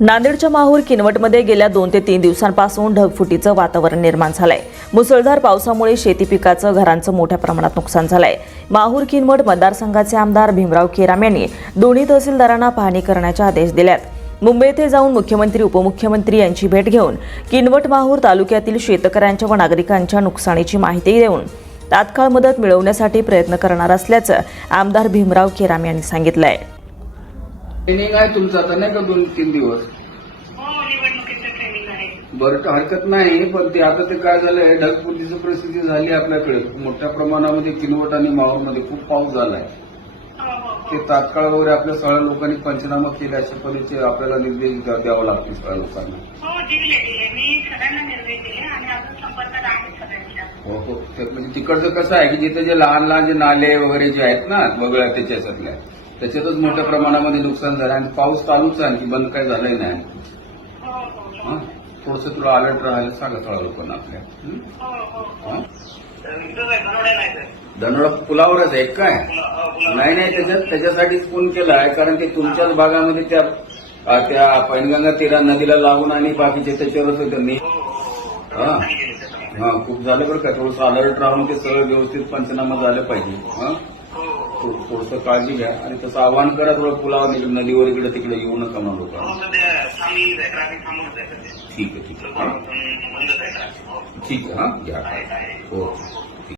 नांदेडच्या माहूर किनवटमध्ये गेल्या दोन ते तीन दिवसांपासून ढगफुटीचं वातावरण निर्माण झालंय. मुसळधार पावसामुळे शेती पिकाचं घरांचं मोठ्या प्रमाणात नुकसान झालंय. माहूर किनवट मतदारसंघाचे आमदार भीमराव केराम यांनी दोन्ही तहसीलदारांना पाहणी करण्याचे आदेश दिल्यात मुंबई येथे जाऊन मुख्यमंत्री उपमुख्यमंत्री यांची भेट घेऊन किनवट माहूर तालुक्यातील शेतकऱ्यांच्या व नागरिकांच्या नुकसानीची माहिती देऊन तात्काळ मदत मिळवण्यासाठी प्रयत्न करणार असल्याचं आमदार भीमराव केराम यांनी सांगितलं आहे ट्रेनिंग आहे तुमचं आता नाही का दोन तीन दिवस? हो निवडणुकीचं ट्रेनिंग आहे. बरं हरकत नाही पण ते आता ते काय झालंय ढगफुटीची परिस्थिती झाली आपल्याकडे. मोठ्या प्रमाणामध्ये किनवट आणि माहूरमध्ये खूप पाऊस झालाय. हो हो ते तात्काळ वगैरे आपल्या सगळ्या लोकांनी पंचनामा केले अशा पद्धतीचे आपल्याला निर्देश द्या- द्यावा लागतील सगळ्या लोकांना. हो दिले दिले मी सगळ्यांना निर्देश दिले आणि अजून संपर्कात आहे सगळ्यांच्या. हो हो. ते म्हणजे तिकडचं कसं आहे की जिथे जे लहान लहान जे नाले वगैरे जे आहेत ना वगळ्या त्याच्यातल्या त्याच्यातच मोठ्या प्रमाणामध्ये नुकसान झालं आणि पाऊस चालूच आहे आणखी बंद काय झालंय नाही. हा? थोडस तुला अलर्ट राहायला सांगा थोडा लोकांना आपल्या. काय धनोडा पुलावरच आहे काय? नाही नाही त्याच्यात त्याच्यासाठीच फोन केला आहे कारण ते तुमच्याच भागामध्ये त्या त्या पैनगंगा तीरा नदीला लागून आणि बाकीचे त्याच्यावरच होते. मी हा? हा खूप झालं बरं का थोडंसं अलर्ट राहून ते सगळं व्यवस्थित पंचनामा झालं पाहिजे. हा? थोडस काळजी घ्या. आणि तसं आवाहन करा थोडं पुलावर नदीवर इकडे तिकडे येऊ नका म्हणून. सध्या ठीक आहे ठीक आहे. हा? ठीक आहे हा घ्या. हो.